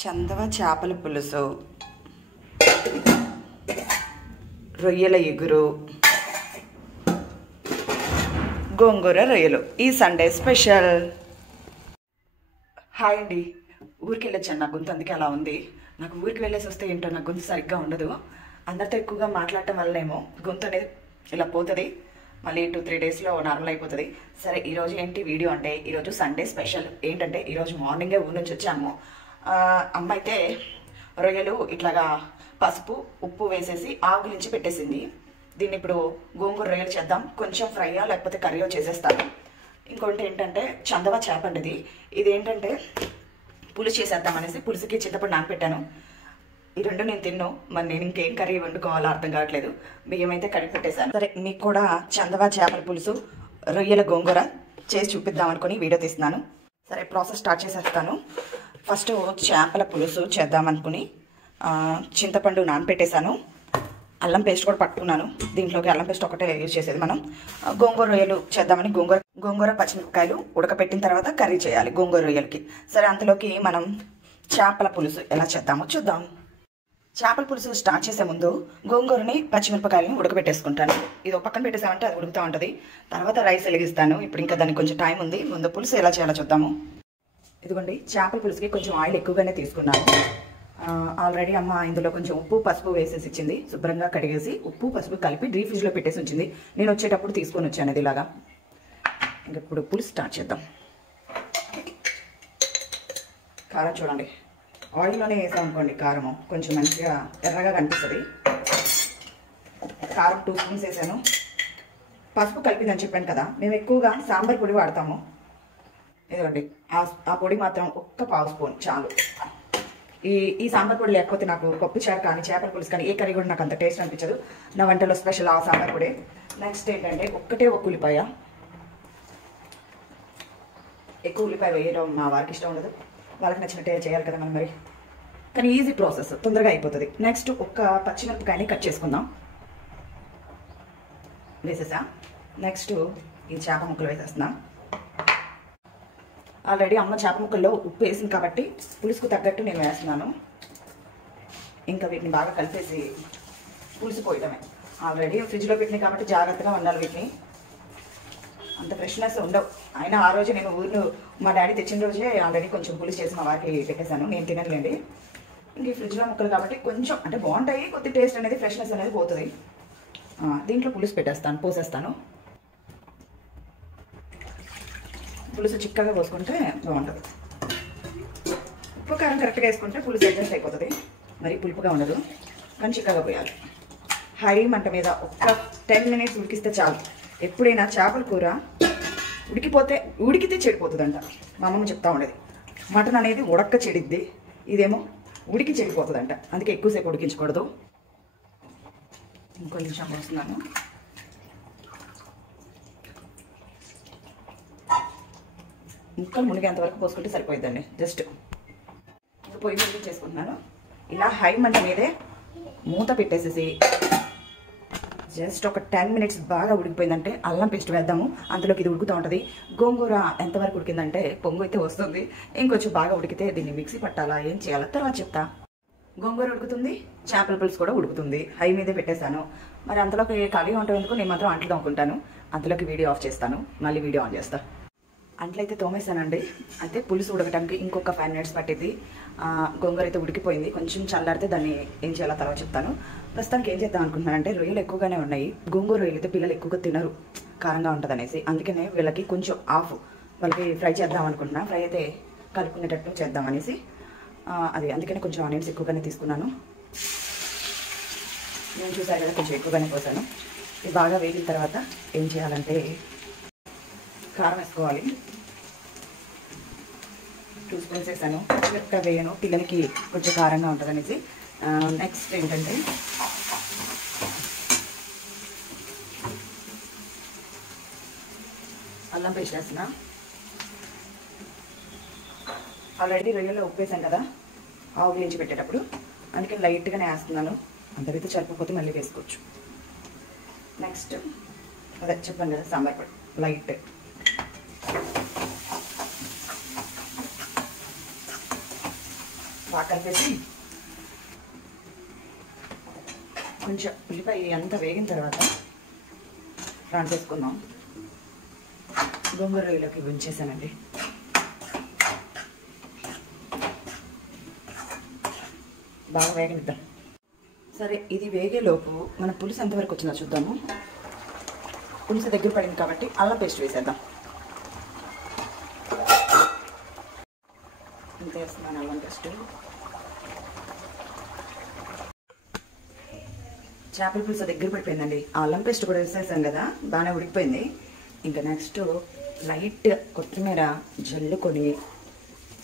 చందవ చేపల పులుసు, రొయ్యల ఎగురు, గోంగూర రొయ్యలు ఈ సండే స్పెషల్. హాయ్ అండి. ఊరికి వెళ్ళొచ్చాను. నా గొంతు అందుకే అలా ఉంది. నాకు ఊరికి వెళ్ళేసి వస్తే ఏంటో నా గొంతు సరిగ్గా ఉండదు. అందరితో ఎక్కువగా మాట్లాడటం వల్లనేమో గొంతు అనేది ఇలా పోతుంది. మళ్ళీ 2-3 డేస్లో నార్మల్ అయిపోతుంది. సరే, ఈరోజు ఏంటి వీడియో అంటే, ఈరోజు సండే స్పెషల్ ఏంటంటే, ఈరోజు మార్నింగే ఊరి నుంచి వచ్చాము. అమ్మ అయితే రొయ్యలు ఇట్లాగా పసుపు ఉప్పు వేసేసి ఆగులించి పెట్టేసింది. దీన్ని ఇప్పుడు గోంగూర రొయ్యలు చేద్దాం. కొంచెం ఫ్రైయా లేకపోతే కర్రీయో చేసేస్తాను. ఇంకోటి ఏంటంటే చందవ చేప అండి. ఇది ఏంటంటే పులుసు చేసేద్దాం అనేసి పులుసుకి చింతపండు నానపెట్టాను. ఈ రెండు నేను తిన్నాను. మరి నేను ఇంకేం కర్రీ వండుకోవాలో అర్థం కావట్లేదు. బియ్యం అయితే కడిగి పెట్టేశాను. సరే, మీకు కూడా చందవ చేపల పులుసు రొయ్యల గోంగూర చేసి చూపిద్దాం అనుకుని వీడియో తీస్తున్నాను. సరే, ప్రాసెస్ స్టార్ట్ చేసేస్తాను. ఫస్ట్ చేపల పులుసు చేద్దాం అనుకుని చింతపండు నానపెట్టేశాను. అల్లం పేస్ట్ కూడా పట్టుకున్నాను. దీంట్లోకి అల్లం పేస్ట్ ఒకటే యూజ్ చేసేది మనం. గోంగూర రొయ్యలు చేద్దామని గోంగూర పచ్చిమిరపకాయలు ఉడకపెట్టిన తర్వాత కర్రీ చేయాలి గోంగూర రొయ్యలకి. సరే, అంతలోకి మనం చేపల పులుసు ఎలా చేద్దామో చూద్దాం. చేపల పులుసు స్టార్ట్ చేసే ముందు గోంగూరని పచ్చిమిరపకాయలని ఉడకబెట్టేసుకుంటాను. ఇది ఒక పక్కన పెట్టేసామంటే అది ఉడుకుతూ ఉంటుంది. తర్వాత రైస్ వెలిగిస్తాను. ఇప్పుడు ఇంకా దానికి కొంచెం టైం ఉంది. ముందు పులుసు ఎలా చేయాలో చూద్దాము. ఇదిగోండి, చేపల పులుసుకి కొంచెం ఆయిల్ ఎక్కువగానే తీసుకున్నాను. ఆల్రెడీ అమ్మ ఇందులో కొంచెం ఉప్పు పసుపు వేసేసి ఇచ్చింది. శుభ్రంగా కడిగేసి ఉప్పు పసుపు కలిపి డీప్ ఫ్రిడ్జ్లో పెట్టేసి ఉంచింది. నేను వచ్చేటప్పుడు తీసుకొని వచ్చాను ఇది ఇలాగా. ఇంక ఇప్పుడు పులుసు స్టార్ట్ చేద్దాం. కారం చూడండి, ఆయిల్లోనే వేసాం అనుకోండి. కారము కొంచెం మంచిగా ఎర్రగా కనిపిస్తుంది. కారం 2 స్పూన్స్ వేసాను. పసుపు కలిపిందని చెప్పాను కదా, మేము ఎక్కువగా సాంబార్ పొడి వాడతాము. ఇదిగోండి, ఆ పొడి మాత్రం ఒక్క 1/2 స్పూన్ చాలు. ఈ సాంబార్ పొడి లేకపోతే నాకు పప్పు చారు కానీ చేపల పులుసు కానీ ఏ కర్రీ కూడా నాకు అంత టేస్ట్ అనిపించదు. నా వంటలో స్పెషల్ ఆ సాంబార్ పొడి. నెక్స్ట్ ఏంటంటే ఒక ఉల్లిపాయ. ఎక్కువ ఉల్లిపాయ వేయడం మా వారికి ఇష్టం ఉండదు. వాళ్ళకి నచ్చినట్టే చేయాలి కదా మనం మరి. కానీ ఈజీ ప్రాసెస్, తొందరగా అయిపోతుంది. నెక్స్ట్ ఒక పచ్చిమిరపకాయని కట్ చేసుకుందాం. వేసేసా. నెక్స్ట్ ఈ చేప ముక్కలు వేసేస్తున్నా. ఆల్రెడీ అమ్మ చేప ముక్కల్లో ఉప్పు వేసింది కాబట్టి పులుసుకు తగ్గట్టు నేను వేస్తున్నాను. ఇంకా వీటిని బాగా కలిపేసి పులుసు పోయటమే. ఆల్రెడీ ఫ్రిడ్జ్లో పెట్టినాయి కాబట్టి జాగ్రత్తగా ఉండాలి. వీటిని అంత ఫ్రెష్నెస్ ఉండవు. అయినా ఆ రోజు నేను మా డాడీ తెచ్చిన రోజే ఆల్రెడీ కొంచెం పులుసు చేసి మా వారికి పెట్టేశాను. నేను తినలేండి. ఇంక ఈ ఫ్రిడ్జ్లో ముక్కలు కాబట్టి కొంచెం అంటే బాగుంటాయి. కొద్ది టేస్ట్ అనేది ఫ్రెష్నెస్ అనేది పోతుంది. దీంట్లో పులుసు పోసేస్తాను. పులుసు చిక్కగా పోసుకుంటే బాగుంటుంది. ఉప్పు కారం కరెక్ట్గా వేసుకుంటే పులుసు అడ్జస్ట్ అయిపోతుంది. మరి పులుపుగా ఉండదు, కానీ చిక్కగా పోయాలి. హై మంట మీద ఒక్క 10 మినిట్స్ ఉడికిస్తే చాలు. ఎప్పుడైనా చేపల కూర ఉడికితే చెడిపోతుందంట. మా అమ్మమ్మ చెప్తా ఉండేది. మటన్ అనేది ఉడక్క చెడిద్ది, ఇదేమో ఉడికి చెడిపోతుందంట. అందుకే ఎక్కువసేపు ఉడికించకూడదు. ఇంకో నిమిషం పోస్తున్నాను. ముక్కలు మునిగేంత వరకు పోసుకుంటే సరిపోయిద్దండి. జస్ట్ ఇంకా పొయ్యి మీద చేసుకుంటున్నాను. ఇలా హై మంట మీదే మూత పెట్టేసేసి జస్ట్ ఒక 10 మినిట్స్ బాగా ఉడికిపోయిందంటే అల్లం పేస్ట్ వేద్దాము. అందులోకి ఇది ఉడుకుతూ ఉంటుంది. గోంగూర ఎంతవరకు ఉడికిందంటే పొంగు అయితే వస్తుంది. ఇంకొంచెం బాగా ఉడికితే దీన్ని మిక్సీ పట్టాలా ఏం చేయాలో తర్వాత చెప్తా. గోంగూర ఉడుకుతుంది, చేపల పులుసు కూడా ఉడుకుతుంది. హై మీదే పెట్టేశాను. మరి అంతలోకి ఖాళీగా ఉంటుంది. నేను మాత్రం అంట్లు తోముకుంటాను. అంతలోకి వీడియో ఆఫ్ చేస్తాను. మళ్ళీ వీడియో ఆన్ చేస్తాను. అంట్లయితే తోమేశానండి. అయితే పులుసు ఉడకటానికి ఇంకొక 5 మినిట్స్ పట్టింది. గోంగూర అయితే ఉడికిపోయింది. కొంచెం చల్లారితే దాన్ని ఏం చేయాలో తర్వాత చెప్తాను. ప్రస్తుతానికి ఏం చేద్దాం అనుకుంటున్నానంటే, రొయ్యలు ఎక్కువగానే ఉన్నాయి. గోంగూర రొయ్యలు అయితే పిల్లలు ఎక్కువగా తినరు, కారంగా ఉంటుంది అనేసి. అందుకనే వీళ్ళకి కొంచెం వాళ్ళకి ఫ్రై చేద్దాం అనుకుంటున్నా. ఫ్రై అయితే కలుపుకునేటట్టు చేద్దాం అనేసి అందుకని కొంచెం ఆనియన్స్ ఎక్కువగానే తీసుకున్నాను. నేను చూసాను కదా, కొంచెం ఎక్కువగానే పోసాను. ఇది బాగా వేగిన తర్వాత ఏం చేయాలంటే కారం వేసుకోవాలి. 2 స్పూన్స్ వేసాను. ఎక్కువ వేయను, పిల్లలకి కొంచెం కారంగా ఉంటుంది అనేసి. నెక్స్ట్ ఏంటంటే అల్లం పేస్ట్ వేస్తున్నా. ఆల్రెడీ రొయ్యల్లో ఉప్పు వేసాను కదా ఆవులించి పెట్టేటప్పుడు, అందుకని లైట్గానే వేస్తున్నాను. అంతకైతే సరిపోతే మళ్ళీ వేసుకోవచ్చు. నెక్స్ట్ అదే చెప్పాను కదా, సాంబార్ పొడి లైట్. బాగా కలిపేసి కొంచెం ఉల్లిపాయ అంతా వేగిన తర్వాత ప్రాన్స్ వేసుకుందాం. గోంగూర రొయ్యలోకి ఉంచేసానండి. బాగా వేగనిద్దాం. సరే, ఇది వేగేలోపు మన పులుసు ఎంతవరకు వచ్చిందో చూద్దాము. పులుసు దగ్గర పడింది కాబట్టి అల్లం పేస్ట్ వేసేద్దాం. ఇంత వేస్తున్నాను అల్లం పేస్ట్. చేపల పులుసు దగ్గర పడిపోయిందండి. ఆ అల్లం పేస్ట్ కూడా వేసేసాం కదా, బాగానే ఉడికిపోయింది. ఇంకా నెక్స్ట్ లైట్ కొత్తిమీర జల్లుకొని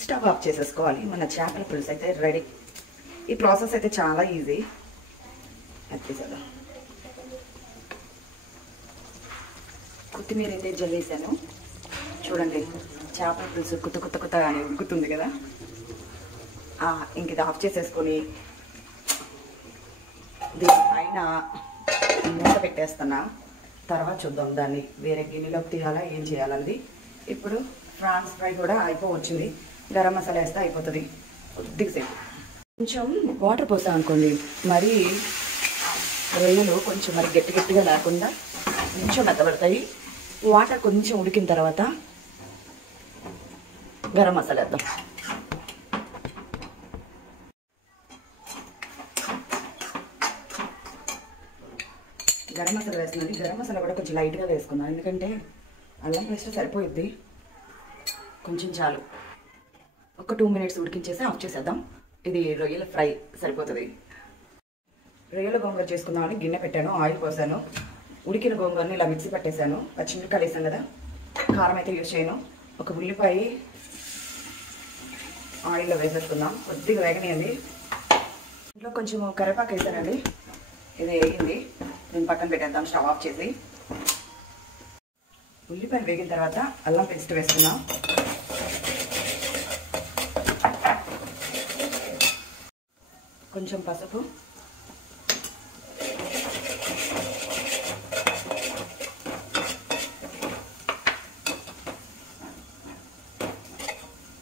స్టవ్ ఆఫ్ చేసేసుకోవాలి. మన చేపల పులుసు అయితే రెడీ. ఈ ప్రాసెస్ అయితే చాలా ఈజీ. అది కొత్తిమీర అయితే జల్లేసాను. చూడండి, చేపల పులుసు కొత్త అని ఉడుకుతుంది కదా. ఇంక ఇది ఆఫ్ చేసేసుకొని దీనిపైన మూత పెట్టేస్తున్నా. తర్వాత చూద్దాం దాన్ని వేరే గిన్నెలోకి తీయాలా ఏం చేయాలండి. ఇప్పుడు ఫ్రాన్స్ ఫ్రై కూడా అయిపోవచ్చింది. గరం మసాలా వేస్తే అయిపోతుంది. కొద్దిగా సేపు కొంచెం వాటర్ పోసాం అనుకోండి, మరి రొయ్యలు కొంచెం మరి గట్టిగా లేకుండా కొంచెం మెత్తబడతాయి. వాటర్ కొంచెం ఉడికిన తర్వాత గరం మసాలా వేద్దాం. గరం మసాలా వేస్తున్నాను. గరం మసాలా కూడా కొంచెం లైట్గా వేసుకున్నాను, ఎందుకంటే అల్లం పేస్ట్ సరిపోయిద్ది. కొంచెం చాలు. ఒక 2 minutes ఉడికించేసి ఆఫ్ చేసేద్దాం. ఇది రొయ్యల ఫ్రై సరిపోతుంది. రొయ్యల గోంగూర చేసుకుందామని గిన్నె పెట్టాను, ఆయిల్ పోసాను. ఉడికిన గోంగూరని ఇలా మిక్సీ పట్టేశాను. పచ్చిమిరపకాయలు వేసాను కదా, కారం అయితే యూజ్ చేయను. ఒక ఉల్లిపాయ ఆయిల్లో వేసేసుకుందాం. కొద్దిగా వేగనియండి. ఇంట్లో కొంచెం కరివేపాకు వేసానండి. ఇది వేగింది, నేను పక్కన పెట్టేద్దాం స్టవ్ ఆఫ్ చేసి. ఉల్లిపాయలు వేగిన తర్వాత అల్లం పేస్ట్ వేసుకుందాం. కొంచెం పసుపు,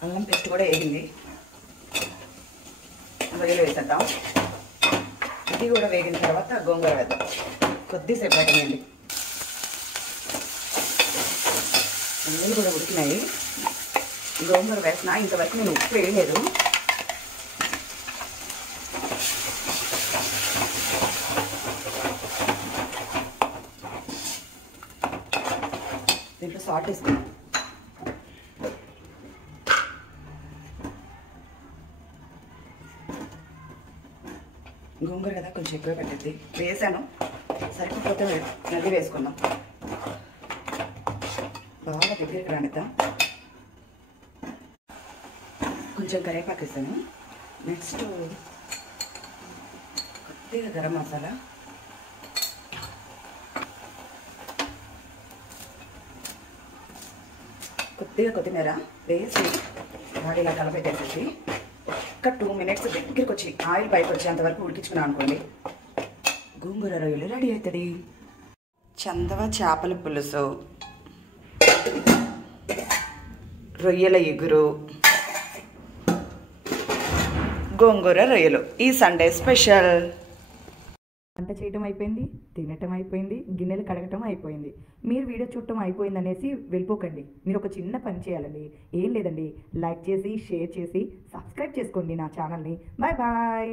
అల్లం పేస్ట్ కూడా వేగింది. రొయ్యలు వేసేద్దాం. ఇది కూడా వేగిన తర్వాత గోంగూర వేద్దాం. కొద్దిసేపు వేగనియండి. రొయ్యలు కూడా ఉడికినాయి. గోంగూర వేసిన ఇంతవరకు నేను ఉప్పు వేయలేదు. దీంట్లో సాల్ట్ వేసుకున్నాం. గోంగూర కదా కొంచెం ఎక్కువ పెట్టద్ది, వేసాను. సరిపోతే మళ్ళీ వేసుకుందాం. బాగా దగ్గరికి రానిద్దాం. కొంచెం కరివేపాకు వేస్తాను. నెక్స్ట్ కొద్దిగా గరం మసాలా, కొద్దిగా కొత్తిమీర వేసి వాటి ఇలా కలపెట్టేసేసి ఒక 2 minutes దగ్గరికి వచ్చి ఆయిల్ పైకి వచ్చేంత వరకు ఉడికించుకున్నాం అనుకోండి, గోంగూర రొయ్యలు రెడీ అవుతుంది. చందవ చేపల పులుసు, రొయ్యల ఎగురు, గోంగూర రొయ్యలు ఈ సండే స్పెషల్. వంట చేయటం అయిపోయింది, తినటం అయిపోయింది, గిన్నెలు కడగటం అయిపోయింది. మీరు వీడియో చూడటం అయిపోయింది అనేసి వెళ్ళిపోకండి. మీరు ఒక చిన్న పని చేయాలండి. ఏం లేదండి, లైక్ చేసి షేర్ చేసి సబ్స్క్రైబ్ చేసుకోండి నా ఛానల్ని. Bye bye.